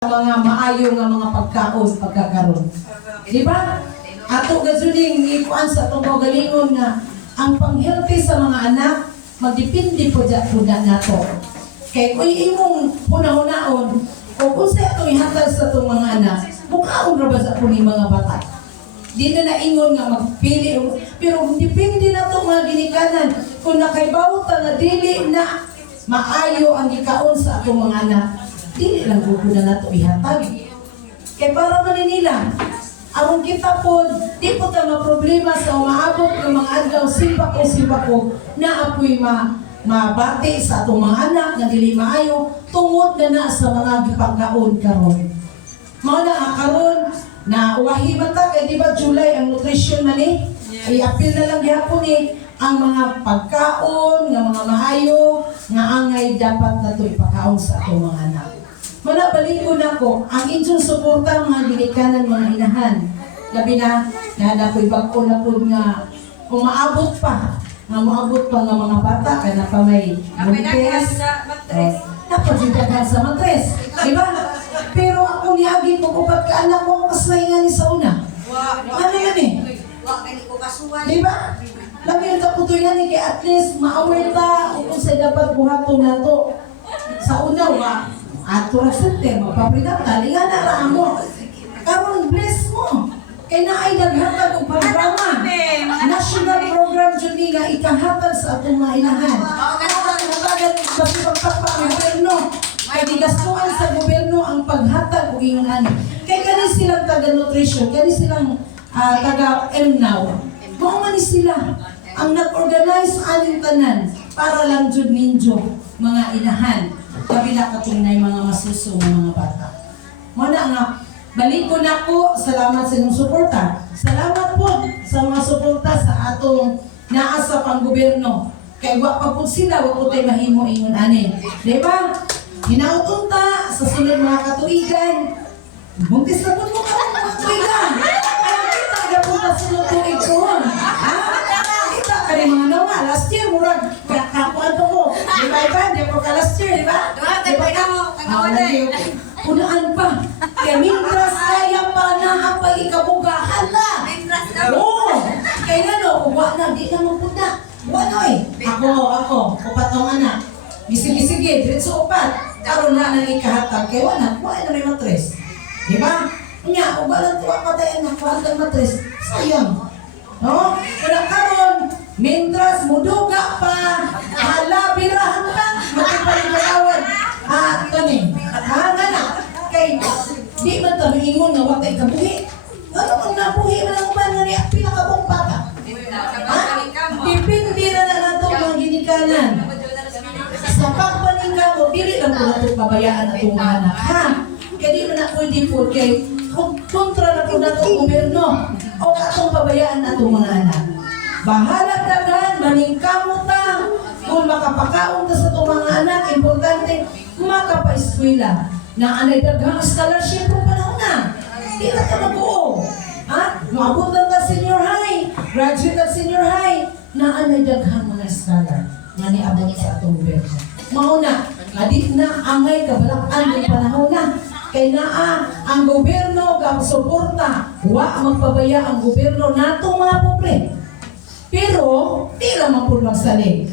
mga maayo nga mga pagkakaroon. Di ba? Ato gazuling ikuan sa itong galingon nga ang pang-healthy sa mga anak magdepende po dyan po na nato. Kaya kung imong hunahunahon o kung sa itong ihatag sa itong mga anak, mukhaon rabas ako ni mga bata. Di na naingon nga magpili. Pero depende na itong mga ginikanan. Kung nakaibawta na dili na maayo ang ikaon sa atong mga anak, dili lang po na nato ihatag. Kaya para maninila, ang kita po, di po tayo problema sa umaabot ng mga adlaw, simpa ko, na apoy mabati sa atong mga anak na dili maayo, tungod na sa mga gipagkaon karon. Mga na karon na uwahi man ta, kaya di ba July ang nutrition man eh? Ay apil na lang gihapon eh, ang mga pagkaon, nga mga maayo, nga angay dapat na ito ipakaon sa atong mga anak. Manabalik ko na ko, ang inyong suporta mga ginikanan mga inahan. Labi na ako'y bako na po nga umaabot pa nga mga bata, kaya na pa may buntes. Napagindagan sa matres. Diba? Pero ako niagin ko kupat ka anak ko ang kaslaingan ni sa una. Ano yan eh? Diba? Labi yung taputoy yan eh, kaya at least ma-aware ta o kung sa dapat buhato na to. Sa una, at turasente, mapaprigat, talingan na raan mo. Karon bless mo. Kaya na ay naghatag ng programa. National program dyan nga ikahatag sa atong mga inahan. Naghatag sa pagpagpapa ang gobyerno. Kaya digastuan sa gobyerno ang paghatag o inganan. Kaya kani silang taga-nutrition, kani silang taga-MNOW. Mga sila ang nag-organize aning tanan para lang dyan ninyo mga inahan. Kabila katunay mga masuso ng mga bata. Muna nga, balik ko na po, salamat sa inyong suporta. Salamat po sa mga suporta sa atong naasa pang gobyerno. Kaya wak pa po sila, wak po tayo mahimo ingon anin. Diba? Hinautunta sa sunod mga katuigan. Buntis na po mo ka mga katuigan. Ay, kita na po na sunod po ikuhon. Kita ka rin mga nawa. Last year, murag, kakuan po ko. Diba iba? Di po ka last year, diba? Diba ka? Unaan pa. Kaya mintras kaya pa na apay ikabugahan na. Oo. Kaya na no, uwa na, di na mapuna. Uwa na eh. Ako, upatong anak. Gisig-gisig, diretso upat. Karoon na nang ikahatag. Kaya wala na may matres. Diba? Nga, uwa lang tuwa pa tayo na kuhaan ng matres. Sayang. No? Kaya karoon, mintras muduga pa, halabirahan pa, magkipalingalawan. Kani, na. Kay, di man tayo ingon nga watay kabuhi. Ano man nabuhi man ang uban nga niya, pinakabong bata. Dipindi na nato mga ginikanan. Sa pagpaninga mo, dili lang po nato pabayaan atong mga anak. Kaya di man na pwede po kay kontra na po nato gobyerno o atong pabayaan atong mga anak. Bahala daghan, maningkamutang, kung makapakaon ta sa itong mga anak, importante, makapa-eskwela. Na anay daghang scholarship po panahon na. Di na ka mag-uo. Maabot na senior high, graduate at senior high, na anay daghang mga scholar nga niabot sa itong gobyerno. Mauna, adit na angay kabalakan ng panahon na. Kaya ang gobyerno suporta, wa magpabaya ang gobyerno natong mga pobre. Pero, di lang po magsalig.